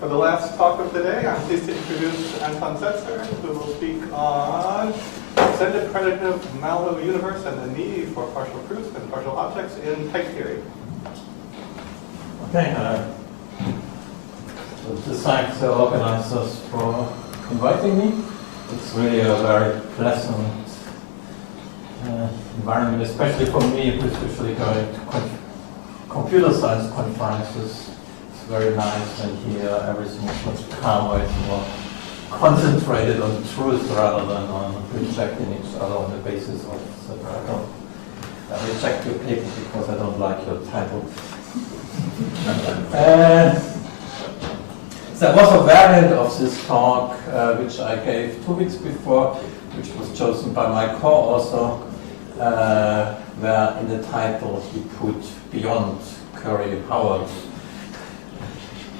For the last talk of the day, I'm pleased to introduce Anton Setzer, who will speak on extended predicative Mahlo universe and the need for partial proofs and partial objects in type theory. Okay, so thanks to organizers for inviting me. It's really a very pleasant environment, especially for me, who's usually going to computer science conferences. It's very nice, and here everything is much calmer, it's more concentrated on truth rather than on rejecting each other on the basis of I reject your paper because I don't like your title. There was a variant of this talk which I gave 2 weeks before, which was chosen by my co-author, where in the title he put beyond Curry Howard.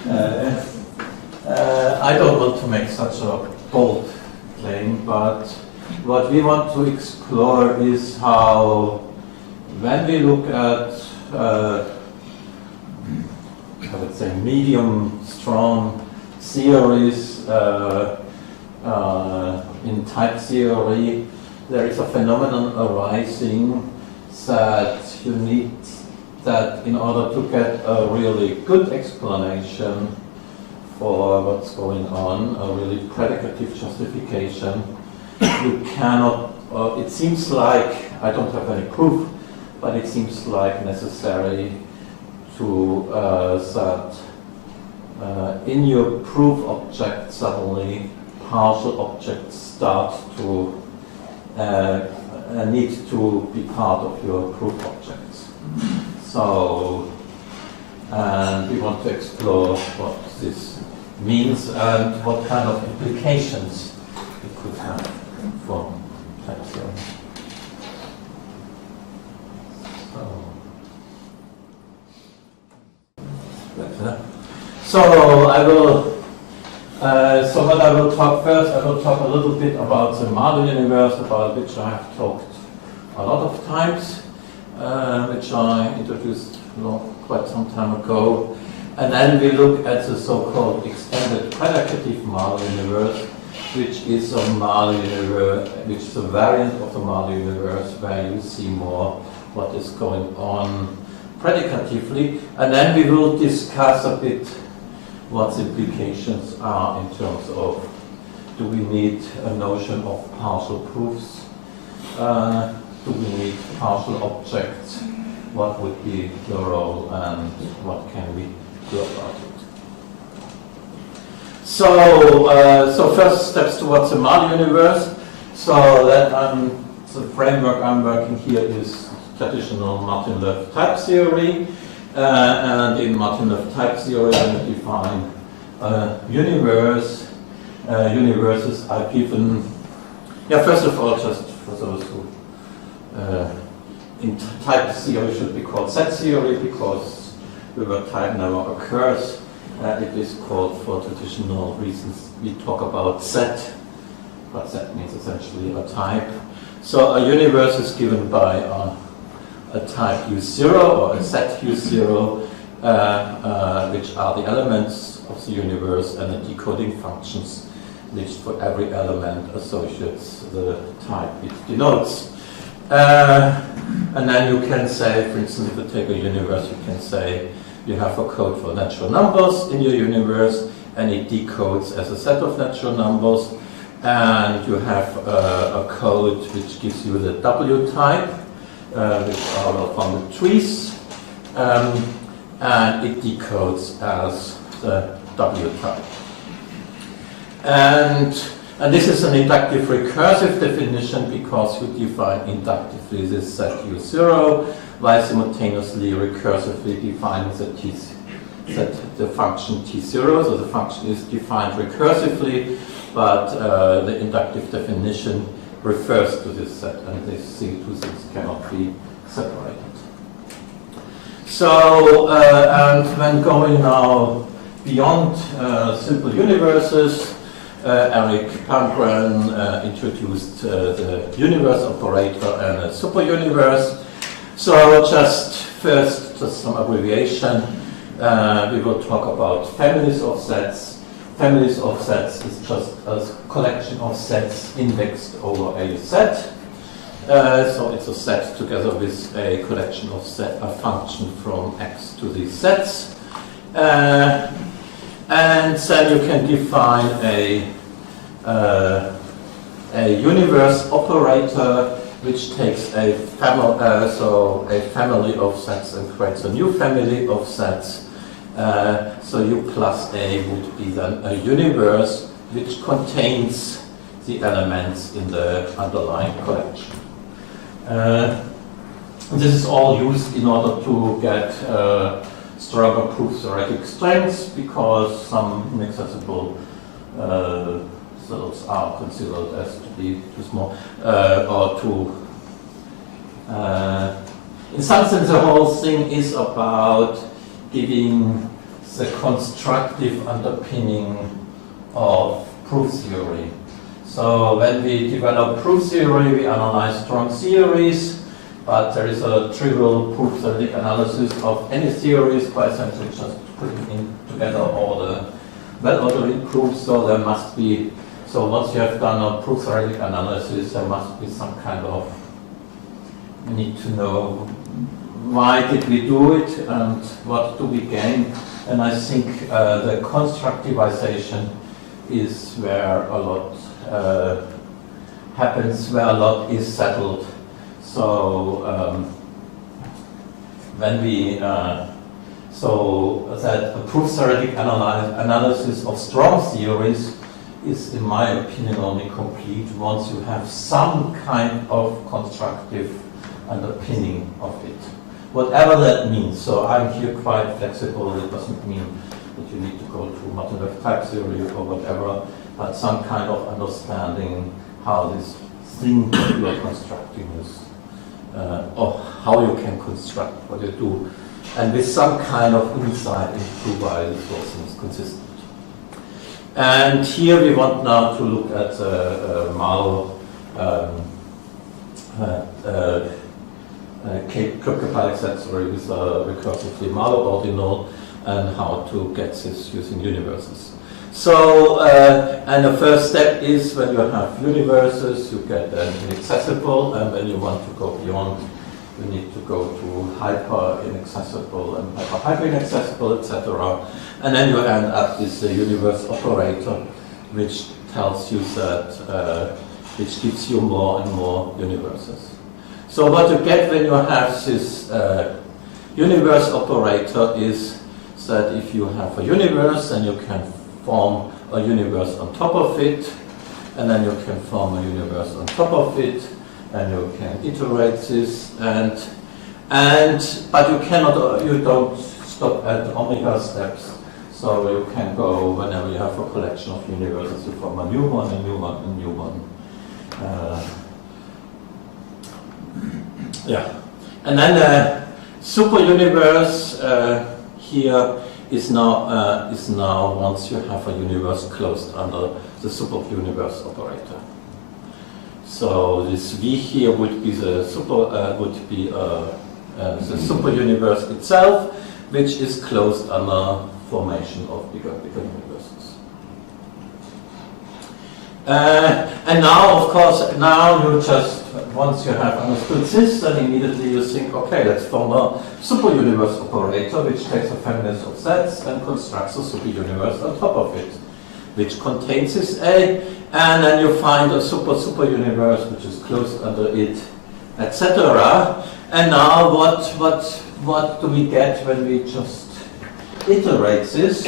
I don't want to make such a bold claim, but what we want to explore is how, when we look at I would say medium strong theories in type theory, there is a phenomenon arising that you need that in order to get a really good explanation for what's going on, a really predicative justification, you cannot, it seems like, I don't have any proof, but it seems like necessary to that in your proof object suddenly partial objects start to need to be part of your proof objects. So, and we want to explore what this means and what kind of implications it could have for type theory. So I will. So what I will talk first, I will talk a little bit about the Mahlo universe, about which I have talked a lot of times, which I introduced quite some time ago, and then we look at the so-called extended predicative Mahlo universe, which is a Mahlo universe, which is a variant of the Mahlo universe where you see more what is going on predicatively, and then we will discuss a bit what the implications are in terms of, do we need a notion of partial proofs? Do we need partial objects? What would be the role and what can we do about it? So first steps towards the Mahlo universe. So that the framework I'm working here is traditional Martin-Löf Type Theory. And in Martin-Löf Type Theory, we define a universe. Universes are given. Yeah, first of all, just for those who in type theory should be called set theory because the word type never occurs. It is called, for traditional reasons, we talk about set, but set means essentially a type. So a universe is given by a type U0 or a set U0, which are the elements of the universe, and the decoding functions which for every element associates the type it denotes. And then you can say, for instance, if you take a universe, you can say you have a code for natural numbers in your universe, and it decodes as a set of natural numbers, and you have a code which gives you the W type, which are well-founded trees, and it decodes as the W type. And this is an inductive recursive definition because you define inductively this set U0 while simultaneously recursively defining the function T0. So the function is defined recursively, but the inductive definition refers to this set, and these two things cannot be separated. So, and when going now beyond simple universes, Eric Palmgren introduced the universe operator and a superuniverse. So just first, just some abbreviation. We will talk about families of sets. Families of sets is just a collection of sets indexed over a set. So it's a set together with a collection of a function from X to these sets. And then you can define a universe operator which takes a family of sets and creates a new family of sets. So U plus A would be then a universe which contains the elements in the underlying collection. This is all used in order to get stronger proof-theoretic strengths, because some inaccessible cells are considered as to be too small or too. In some sense, the whole thing is about giving the constructive underpinning of proof theory. So when we develop proof theory, we analyze strong theories, but there is a trivial proof-theoretic analysis of any theories by essentially just putting together all the well-ordered proofs. So there must be, so once you have done a proof-theoretic analysis, there must be some kind of, we need to know why did we do it and what do we gain. And I think the constructivization is where a lot happens, where a lot is settled. So when we, so that a proof-theoretic analysis of strong theories is, in my opinion, only complete once you have some kind of constructive underpinning of it, whatever that means. So I'm here quite flexible. It doesn't mean that you need to go to Martin-Löf Type Theory or whatever, but some kind of understanding how this thing that you are constructing is, or how you can construct what you do, and with some kind of insight into why this whole thing is consistent. And here we want now to look at Mahlo cryptographic set theory with a recursively Mahlo ordinal, and how to get this using universes. So, and the first step is when you have universes, you get them inaccessible, and when you want to go beyond, you need to go to hyper-inaccessible and hyper-inaccessible, etc. And then you end up with the universe operator, which tells you that, which gives you more and more universes. So what you get when you have this universe operator is that if you have a universe, then you can form a universe on top of it, and then you can form a universe on top of it, and you can iterate this, but you cannot, you don't stop at omega steps. So you can go whenever you have a collection of universes, you form a new one, a new one, a new one. Yeah, and then the super universe here is now once you have a universe closed under the super universe operator. So this V here would be the super universe itself, which is closed under formation of bigger universes. And now, of course, now you just, once you have understood this, then immediately you think, okay, let's form a super universe operator, which takes a family of sets and constructs a super universe on top of it, which contains this A, and then you find a super universe which is closed under it, etc. And now what do we get when we just iterate this?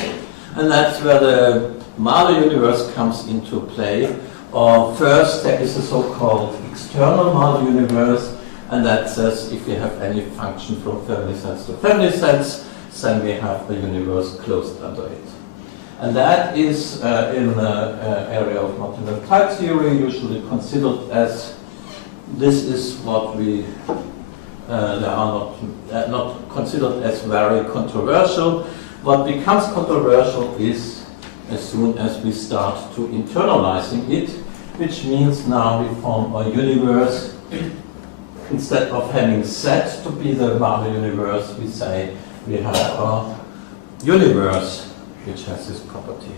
And that's where the Mahlo universe comes into play. Or first there is a so-called external Mahlo universe, and that says if we have any function from family sets to family sets, then we have a universe closed under it. And that is in the area of Martin-Löf Type Theory usually considered as, this is what we, they are not considered as very controversial. What becomes controversial is as soon as we start to internalizing it, which means now we form a universe. Instead of having set to be the Mahlo universe, we say we have a universe which has this property.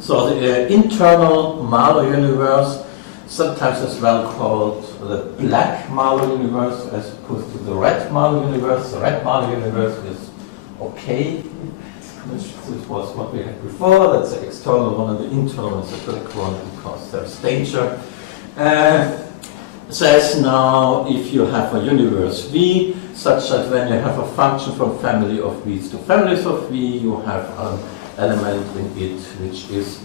So the internal Mahlo universe, sometimes as well called the black Mahlo universe as opposed to the red Mahlo universe. The red Mahlo universe is okay, which this was what we had before. That's the external one, and the internal is the black one because there's danger. Says now if you have a universe V, such that when you have a function from family of V's to families of V, you have an element in it which is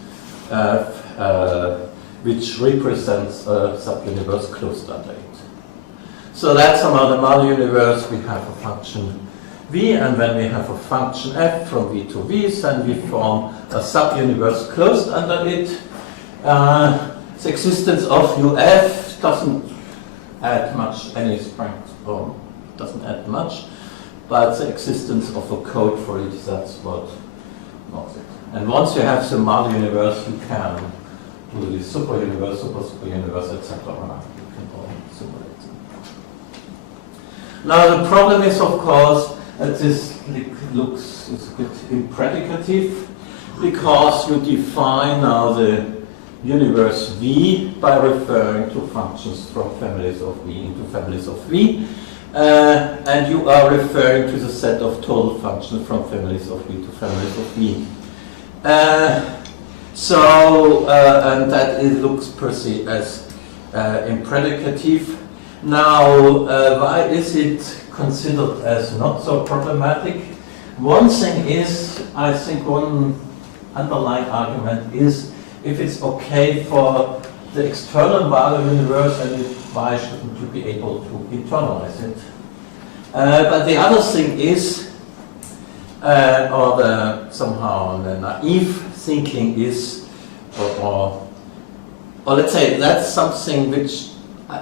which represents a subuniverse closed under it. So that's somehow the Mahlo universe. We have a function V, and when we have a function f from V to V, then we form a subuniverse closed under it. The existence of UF doesn't add much, any strength, or doesn't add much, but the existence of a code for it, that's what knocks it. And once you have the Mahlo universe, you can do the super universe, super universe, etc. You can all simulate them. Now the problem is, of course, that this is a bit impredicative, because you define now the universe V by referring to functions from families of V into families of V, and you are referring to the set of total functions from families of V to families of V. And that it looks per se as impredicative. Now, why is it considered as not so problematic? One thing is, I think one underlying argument is, if it's okay for the external Mahlo universe, then why shouldn't you be able to internalize it? But the other thing is, somehow the naive thinking is, or let's say that's something which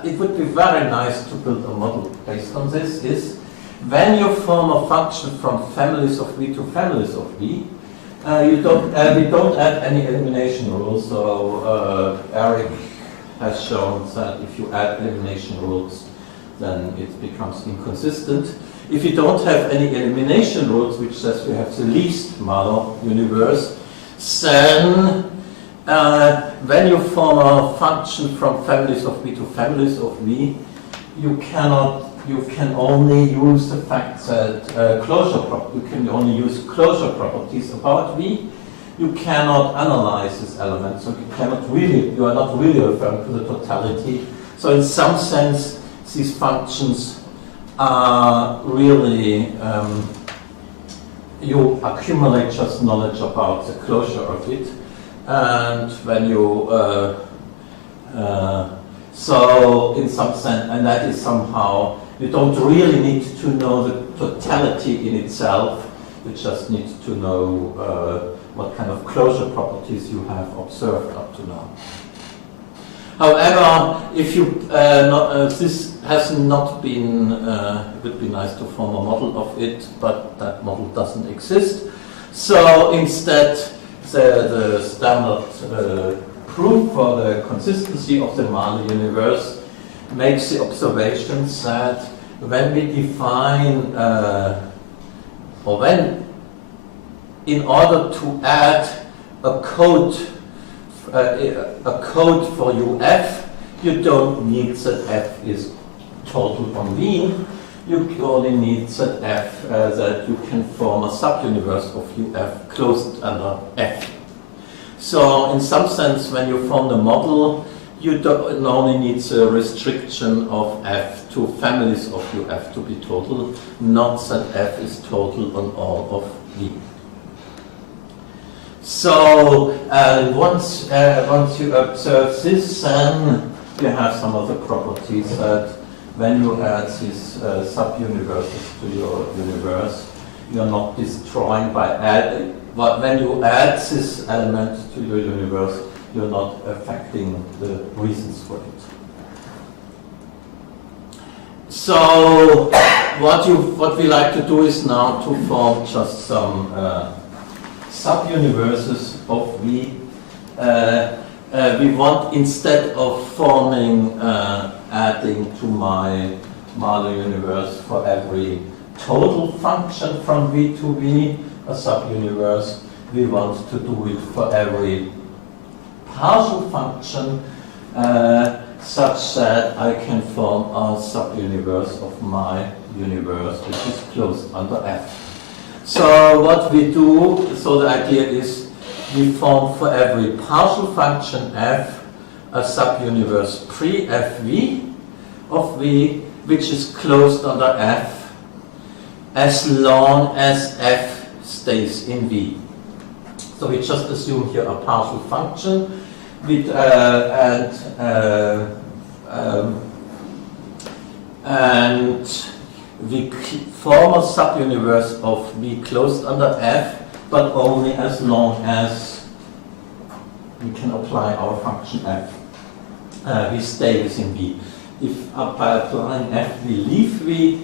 it would be very nice to build a model based on this, is when you form a function from families of V to families of V, we don't add any elimination rules. So Eric has shown that if you add elimination rules, then it becomes inconsistent. If you don't have any elimination rules, which says we have the least Mahlo universe, then when you form a function from families of V to families of V, you can only use the fact that you can only use closure properties about V. You cannot analyze this element, so you are not really referring to the totality. So in some sense, these functions are really, you accumulate just knowledge about the closure of it. And when you, so in some sense, and that is somehow, you don't really need to know the totality in itself, you just need to know what kind of closure properties you have observed up to now. However, if you, this has not been, it would be nice to form a model of it, but that model doesn't exist. So instead, the standard proof for the consistency of the Mahlo universe makes the observations that when we define, in order to add a code for UF, you don't need that F is total on V. You only need that F that you can form a subuniverse of UF closed under F. So in some sense, when you form the model, you don't only need the restriction of F to families of UF to be total, not that F is total on all of V. So once you observe this, then you have some of the properties that when you add these subuniverses to your universe, you're not destroying by adding. But when you add this element to your universe, you're not affecting the reasons for it. So what we like to do is now to form just some subuniverses of V. We want, instead of forming adding to my Mahlo universe for every total function from V to V, a subuniverse, we want to do it for every partial function such that I can form a subuniverse of my universe which is closed under F. So what we do, so the idea is we form for every partial function f a subuniverse pre-fv of v which is closed under f as long as f stays in v. So we just assume here a partial function with, and we form a subuniverse of v closed under f, but only as long as we can apply our function f. We stay within v. If by applying f we leave v,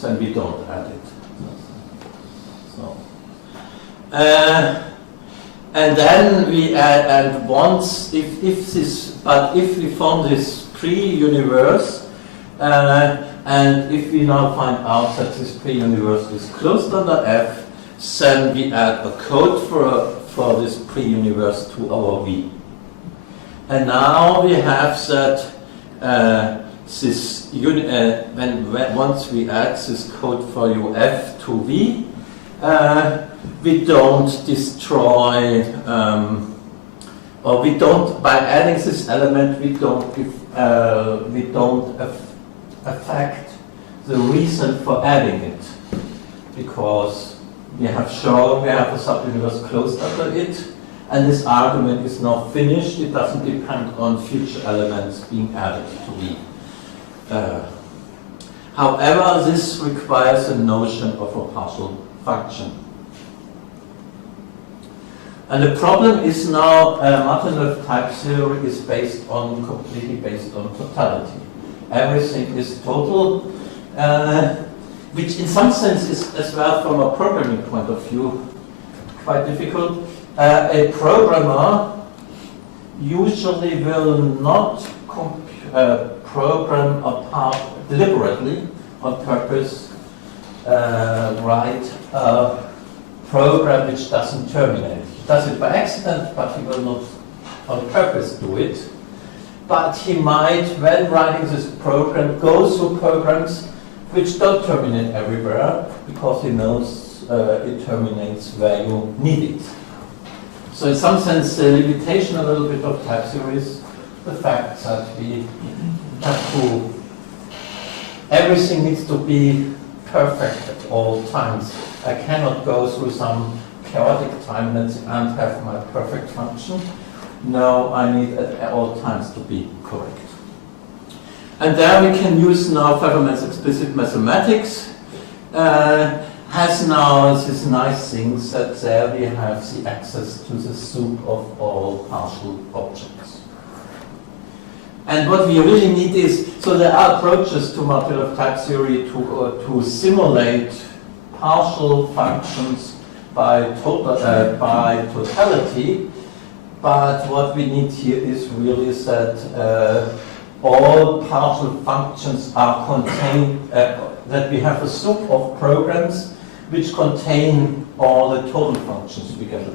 then we don't add it. So, and then we add, and once if we form this pre-universe, and if we now find out that this pre-universe is closed under F, then we add a code for this pre-universe to our V. And now we have that once we add this code for UF to V, we don't destroy, or we don't, by adding this element, we don't affect the reason for adding it, because we have shown we have a subuniverse closed under it, and this argument is now finished. It doesn't depend on future elements being added to V. However, this requires a notion of a partial function. And the problem is now Martin-Löf Type Theory is completely based on totality. Everything is total, which in some sense is as well from a programming point of view quite difficult. A programmer usually will not program a part deliberately on purpose, write a program which doesn't terminate. He does it by accident, but he will not on purpose do it. But he might, when writing this program, go through programs which don't terminate everywhere, because he knows it terminates where you need it. So in some sense, the limitation a little bit of type theory is the fact that we have to, everything needs to be perfect at all times. I cannot go through some chaotic time and have my perfect function. No, I need at all times to be correct. And there we can use now Fefferman's explicit mathematics. Has now this nice thing that there we have the access to the soup of all partial objects. And what we really need is, so there are approaches to Martin-Löf Type Theory to simulate partial functions by totality, but what we need here is really that all partial functions are contained, that we have a soup of programs which contain all the total functions together.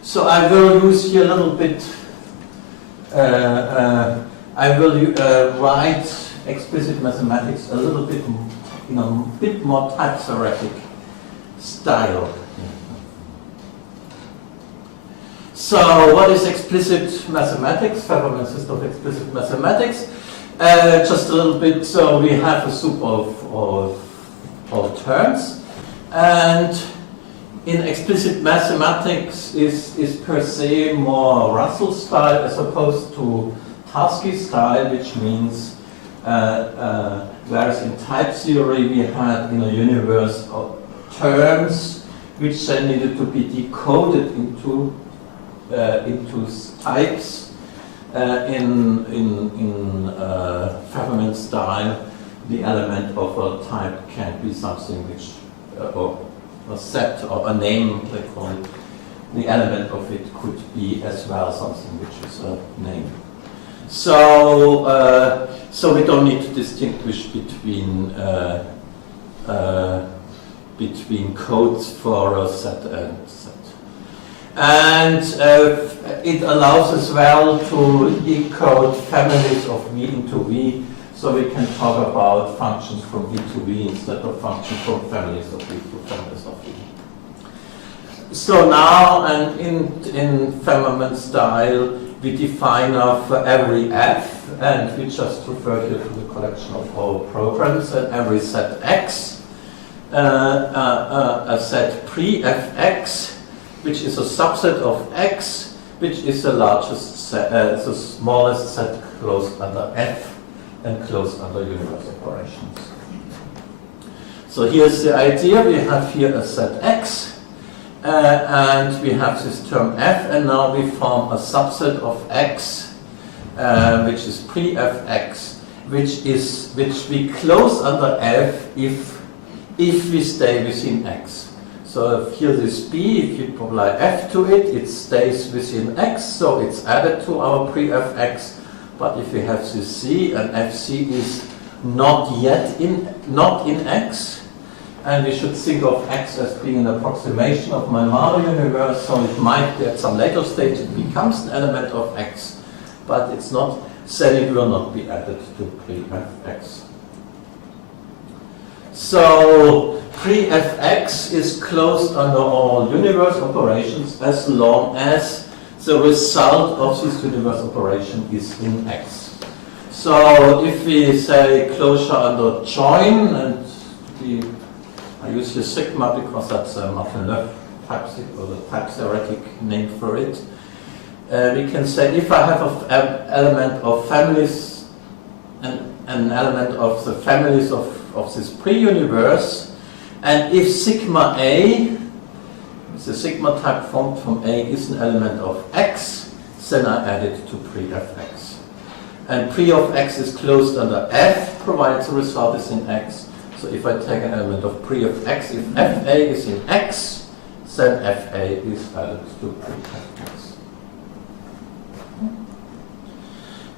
So I will use here a little bit, I will write explicit mathematics a little bit in a bit more type theoretic style. So what is explicit mathematics? Fefferman system of explicit mathematics. Just a little bit, so we have a soup of terms, and in explicit mathematics is per se more Russell style as opposed to Tarski style, which means whereas in type theory we had in a universe of terms which then needed to be decoded into types. In Fefferman style, the element of a type can be something which, or a set or a name, they call it. The element of it could be as well something which is a name. So we don't need to distinguish between between codes for a set and set. And it allows as well to decode families of V into V, so we can talk about functions from V to V instead of functions from families of V to families of V. So now, and in Feynman style, we define for every f, and we just refer here to the collection of all programs, and every set x, a set pre-fx, which is a subset of x, which is the largest set, the smallest set closed under f and closed under universe operations. So here's the idea. We have here a set x, and we have this term f, and now we form a subset of x, which is pre-fx, which we close under f if we stay within x. So if here this b, if you apply f to it, it stays within x, so it's added to our pre-fx. But if we have this c, and fc is not in x, and we should think of x as being an approximation of my Mahlo universe, so it might be at some later stage it becomes an element of x, but it's not, then it will not be added to pre-fx. So pre-fx is closed under all universe operations as long as the result of this universe operation is in x. So if we say closure under join, and I use here sigma because that's a Martin-Löf type, or the type theoretic name for it. We can say if I have an element of families and an element of the families of this pre-universe, and if sigma A, the sigma type formed from A, is an element of x, then I add it to pre-fx. And pre of x is closed under f, provided the result is in x. So if I take an element of pre of x, if fa is in x, then fa is added to pre-fx.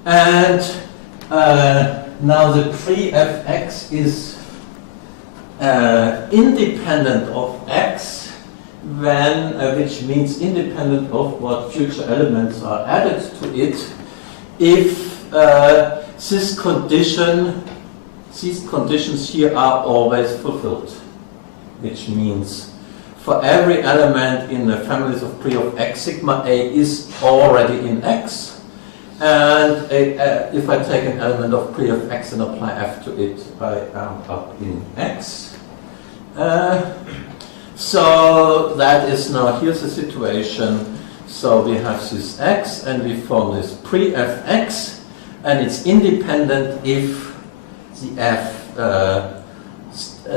And now the pre-fx is independent of x, when, which means independent of what future elements are added to it, if these conditions here are always fulfilled, which means for every element in the families of pre of x, sigma A is already in x, and if I take an element of pre of x and apply f to it, I am up in x. So that is now, here's the situation. So we have this x, and we form this pre-fx, and it's independent if the f,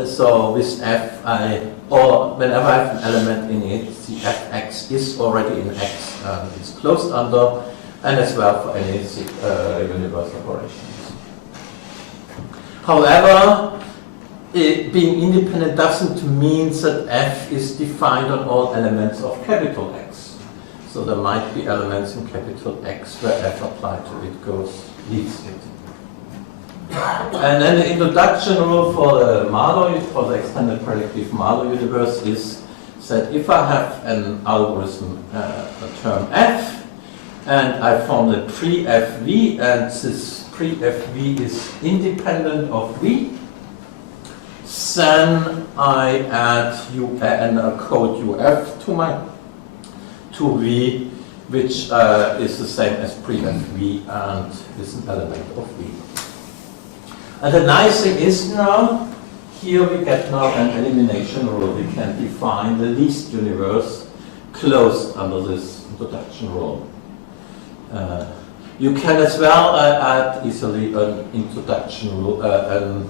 so with f, or whenever I have an element in it, the fx is already in x, and it's closed under, and as well for any universe operations. However, being independent doesn't mean that f is defined on all elements of capital X. So there might be elements in capital X where f applied to it leaves it. And then the introduction rule for the Mahlo, for the extended predictive Mahlo universe, is that if I have an algorithm, a term f, and I form the pre-fv, and this pre-fv is independent of v, then I add a code uf to v, which is the same as pre-fv and is an element of v. And the nice thing is now, here we get now an elimination rule. We can define the least universe closed under this introduction rule. You can as well add easily an introduction rule, a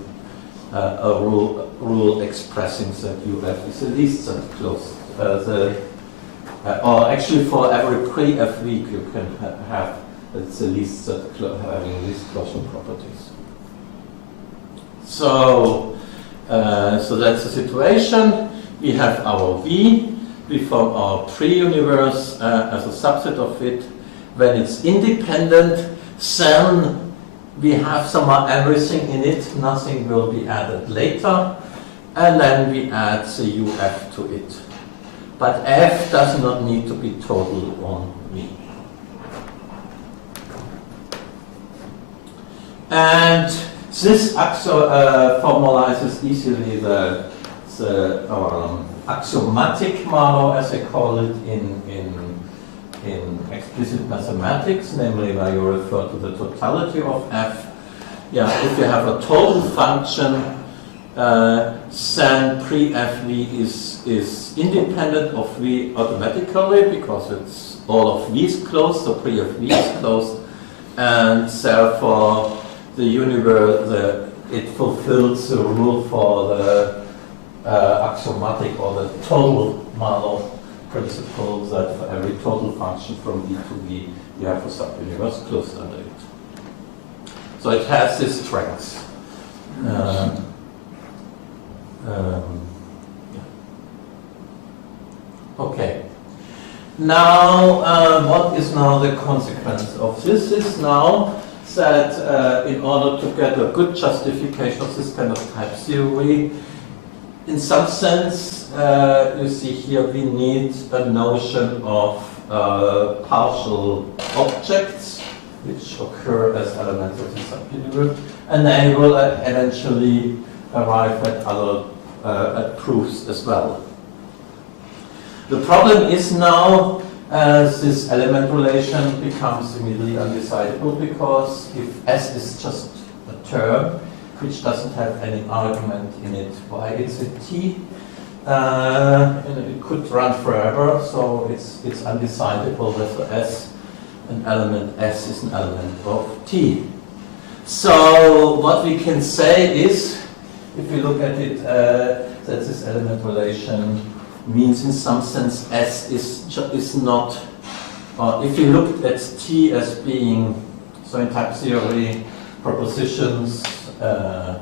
rule expressing that uf is the least set closed. Or actually for every pre-fv you can have it's the least set having least closure properties. So that's the situation. We have our V, we form our pre-universe as a subset of it. When it's independent, then we have somehow everything in it, nothing will be added later. and then we add the UF to it. But F does not need to be total on V. And this formalizes easily the axiomatic Mahlo, as they call it in explicit mathematics, namely where you refer to the totality of F. Yeah, if you have a total function, then pre-FV is independent of V automatically because it's all of V is closed, so pre-FV is closed, and therefore the universe, it fulfills the rule for the axiomatic or the total Mahlo principle that for every total function from V to V you have a subuniverse closed under it. So it has this strength. Okay. Now, what is now the consequence of this? Is now that in order to get a good justification of this kind of type theory, in some sense, you see here we need a notion of partial objects which occur as elements of the subuniverse, and they will eventually arrive at other at proofs as well. The problem is now this element relation becomes immediately undecidable because if S is just a term which doesn't have any argument in it, why it's a T, it could run forever, so it's undecidable whether an element S is an element of T. So what we can say is, if we look at it, that this element relation means in some sense S is not, if you look at T as being, so in type theory, propositions are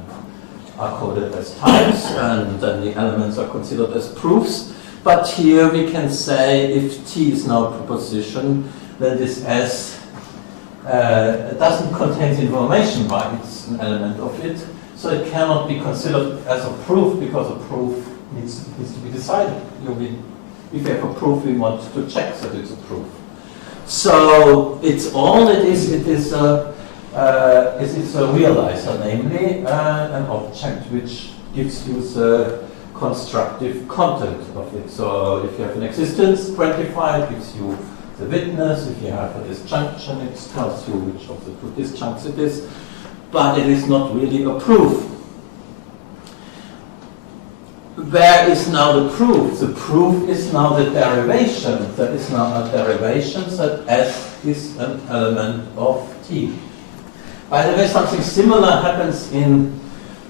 coded as types and then the elements are considered as proofs. But here we can say if T is now a proposition, then this S doesn't contain information why it's an element of it. So it cannot be considered as a proof because a proof needs to be decided. If you have a proof, we want to check that it's a proof. So it's all it is a realizer, namely an object which gives you the constructive content of it. So if you have an existence quantified, it gives you the witness. If you have a disjunction, it tells you which of the two disjuncts it is. But it is not really a proof. Where is now the proof? The proof is now the derivation. That is now a derivation that S is an element of T. By the way, something similar happens in,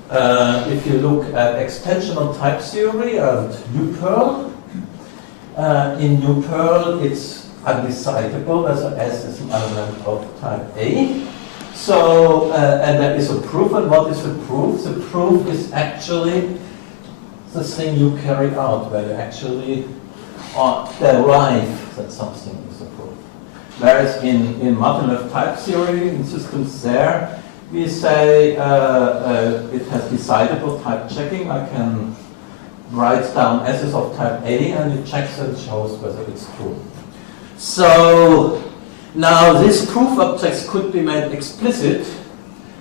if you look at extensional type theory and UPerl. In UPerl, it's undecidable whether S is an element of type A. So, and there is a proof, and what is the proof? The proof is actually the thing you carry out, where you actually derive that something is a proof. Whereas in Martin-Löf Type Theory, in systems there, we say it has decidable type checking. I can write down S's of type A, and it checks and shows whether it's true. So now these proof objects could be made explicit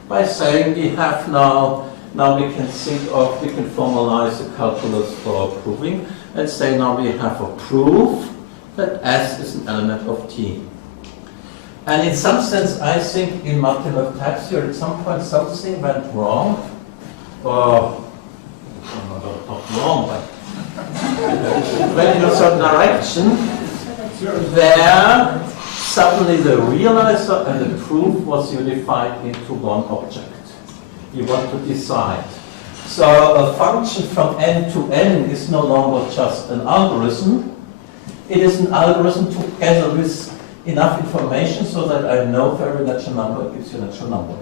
by saying we have now we can formalize the calculus for proving and say now we have a proof that S is an element of T. And in some sense, I think in Martin-Löf Type Theory at some point something went wrong, or not wrong, but went in a certain direction, where suddenly the realizer and the proof was unified into one object. You want to decide. So a function from n to n is no longer just an algorithm. It is an algorithm together with enough information so that I know for every natural number it gives you a natural number.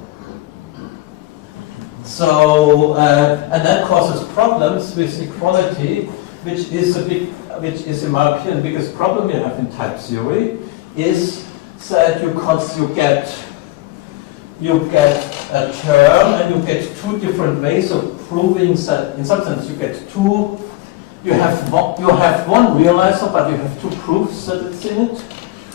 So and that causes problems with equality, which is in my opinion the biggest problem you have in type theory, is that you get a term and you get two different ways of proving that in some sense you get two. You have one realizer, but you have two proofs that it's in it.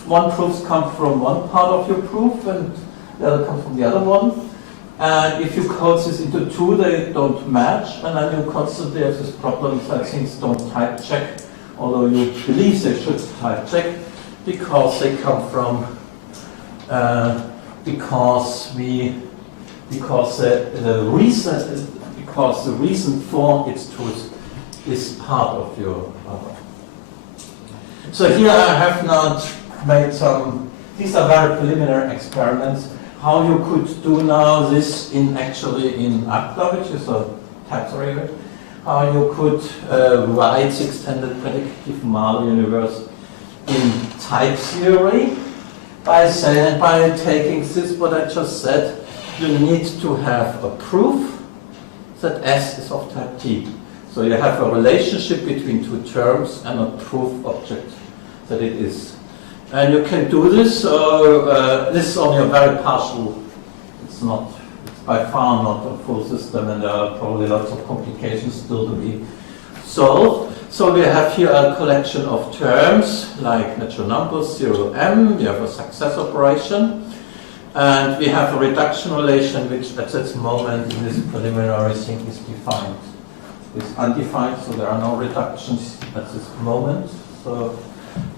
One proofs come from one part of your proof, and the other comes from the other one. And if you code this into two, they don't match, and then you constantly have this problem that things don't type check, although you believe they should type check, because they come from because the reason for its truth is part of your other. So here I have now made some. These are very preliminary experiments. How you could do now this in Agda, which is a type theory. How you could write the extended predicative Mahlo universe in type theory by taking this, what I just said. You need to have a proof that S is of type T. So you have a relationship between two terms and a proof object that it is. And you can do this. This is only a very partial. It's by far not a full system, and there are probably lots of complications still to be solved. So we have here a collection of terms like natural numbers, 0, m. We have a success operation, and we have a reduction relation, which at this moment in this preliminary thing is defined. It's undefined, so there are no reductions at this moment. So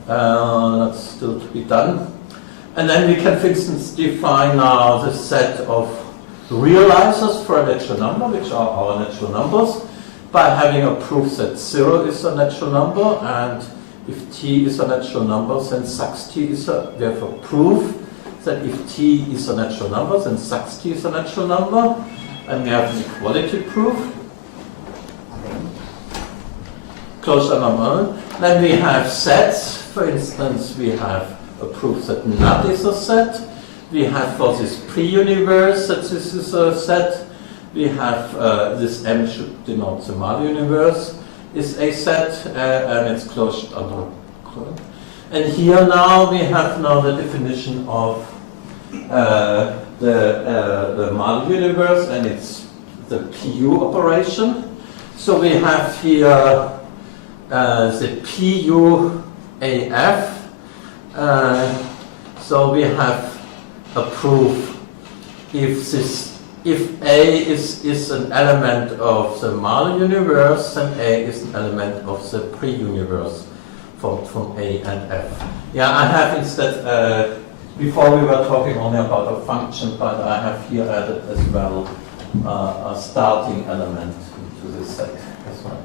that's still to be done. And then we can, for instance, define now the set of realizers for a natural number, which are our natural numbers, by having a proof that 0 is a natural number, and if t is a natural number, then such t is we have a proof that if t is a natural number, then such t is a natural number, and we have an equality proof. Closure number. Then we have sets. For instance, we have a proof that nut is a set. We have for this pre-universe that this is a set. We have this M should denote the Mahlo universe is a set, and it's closed under. And here now we have now the definition of the Mahlo universe, and it's the PU operation. So we have here the PUAF. So we have a proof if A is an element of the Mahlo universe, then A is an element of the pre-universe from A and F. Yeah, I have instead, before we were talking only about a function, but I have here added as well a starting element into this set as well.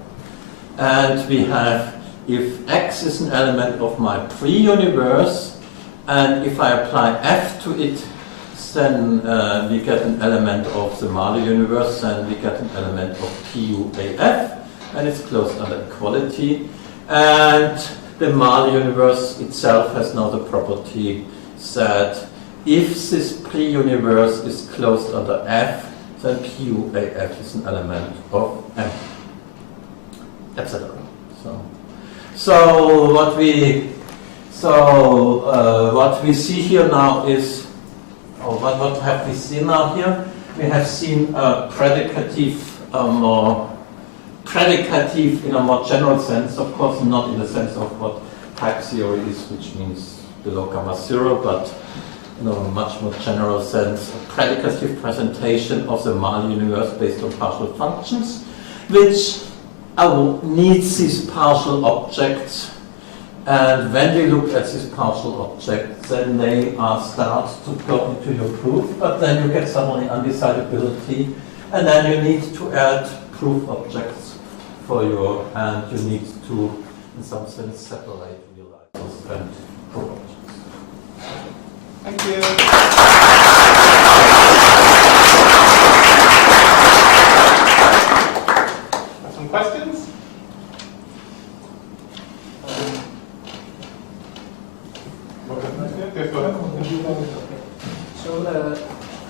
And we have, if X is an element of my pre-universe, and if I apply F to it, then we get an element of the Mahlo universe, and we get an element of PUAF, and it's closed under equality. And the Mahlo universe itself has now the property that if this pre-universe is closed under F, then PUAF is an element of M, etc. So what we see here now is, or what have we seen now here? We have seen predicative in a more general sense, of course, not in the sense of what type theory is, which means below gamma 0, but in a much more general sense, a predicative presentation of the Mahlo universe based on partial functions, which needs these partial objects. And when we look at this partial object, then they start to go into your proof, but then you get suddenly undecidability, and then you need to add proof objects for your, and you need to, in some sense, separate realizers and proof objects. Thank you. Some questions? So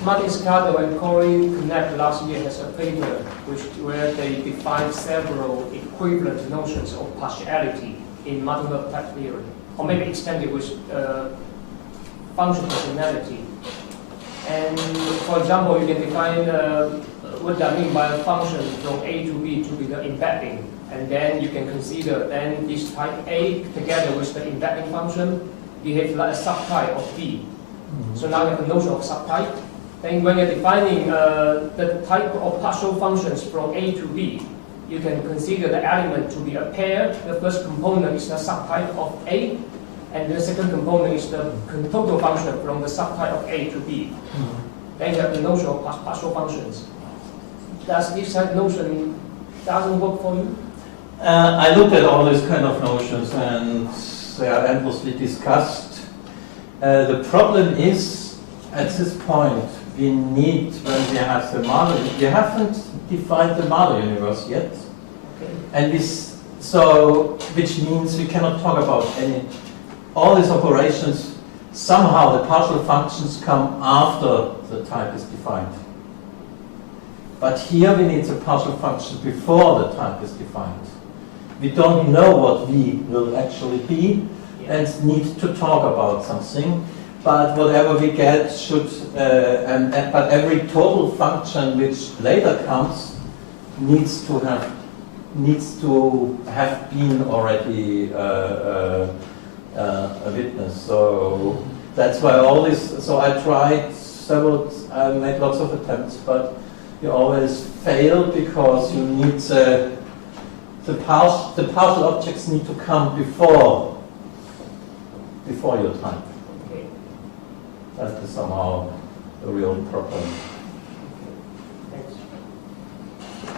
Martin-Löf and Corey Connect last year has a paper where they defined several equivalent notions of partiality in Martin-Löf Type Theory, or maybe extended with function personality. And for example, you can define what I mean by a function from A to B to be the embedding. And then you can consider then this type A together with the embedding function behave like a subtype of B. So now you have a notion of subtype. Then when you're defining the type of partial functions from A to B, you can consider the element to be a pair. The first component is the subtype of A, and the second component is the total function from the subtype of A to B. Then you have the notion of partial functions. Does this notion doesn't work for you? I looked at all these kind of notions and they are endlessly discussed. The problem is, at this point, we need, when we have the Mahlo, we haven't defined the Mahlo universe yet. Okay. And this, so, which means we cannot talk about all these operations, somehow the partial functions come after the type is defined. But here we need the partial function before the type is defined. We don't know what V will actually be and need to talk about something. But whatever we get should, but every total function which later comes needs to have been already a witness. So that's why all this. So I tried I made lots of attempts, but you always fail because you need the partial objects need to come before your time. Okay. That is somehow a real problem. Thanks.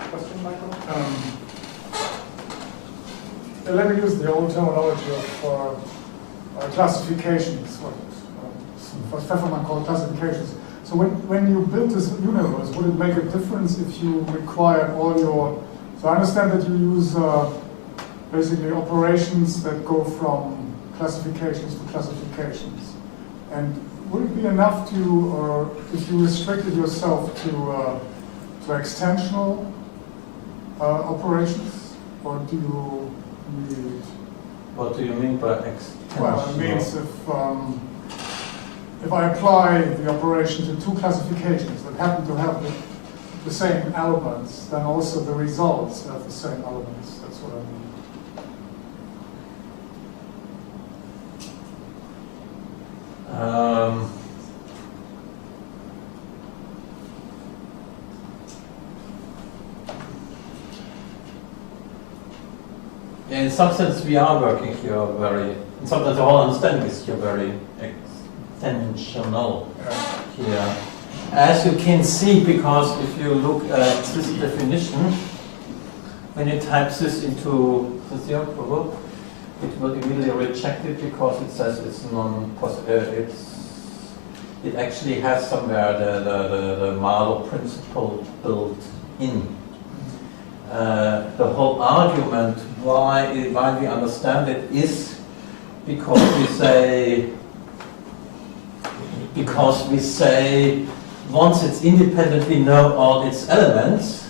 Question, Michael? Let me use the old terminology of classifications, what Pfefferman called classifications. So when you build this universe, would it make a difference if you require all your... So I understand that you use basically operations that go from classifications to classifications. And would it be enough to, if you restricted yourself to extensional operations, or do you need... What do you mean by extension? Well, it means if I apply the operation to two classifications that happen to have the same elements, then also the results have the same elements. That's what I mean. In some sense, we are working here in some sense, the whole understanding is here very extensional here. As you can see, because if you look at this definition, when you type this into the zero probe, it will immediately reject it because it says it's it actually has somewhere the Mahlo principle built in. The whole argument why we understand it is because we say once it's independent we know all its elements,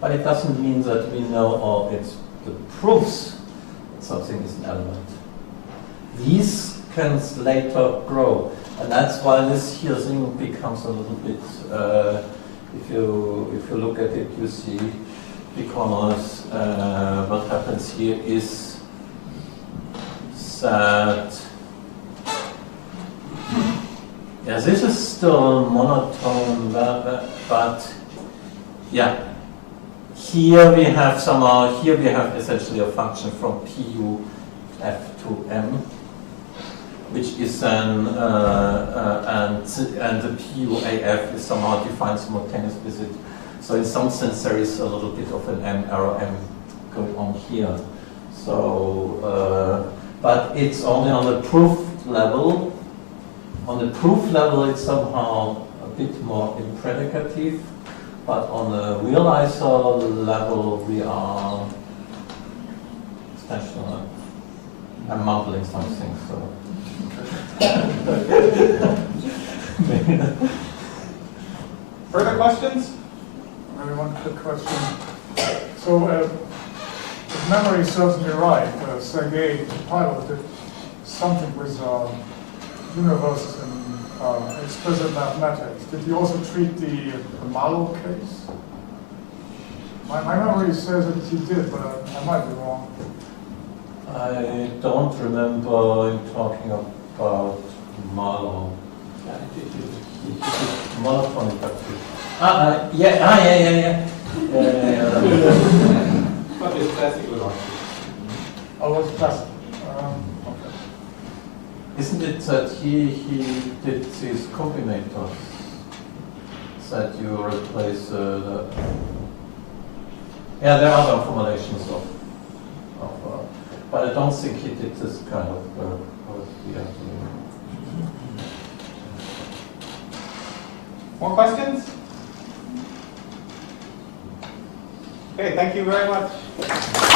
but it doesn't mean that we know all the proofs that something is an element. These can later grow, and that's why this here thing becomes a little bit. If you look at it, you see. Because what happens here is that this is still monotone, but yeah, here we have essentially a function from PU F to M, which is and the PU AF is somehow defined simultaneous with it. So in some sense there is a little bit of an M error M going on here. So, but it's only on the proof level. On the proof level it's somehow a bit more impredicative, but on the realizer level we are extensional. I'm mumbling something, so. Further questions? Maybe one quick question. So, if memory serves me right, Sergei piloted something with universe in explicit mathematics, did you also treat the Mahlo case? My memory says that you did, but I might be wrong. I don't remember him talking about Mahlo. Monotonic activity. Yeah. But it's classical or Oh, it's classic. Okay. Isn't it that he did these combinators? That you replace the... Yeah, there are other formulations of but I don't think he did this kind of More questions? Okay, thank you very much.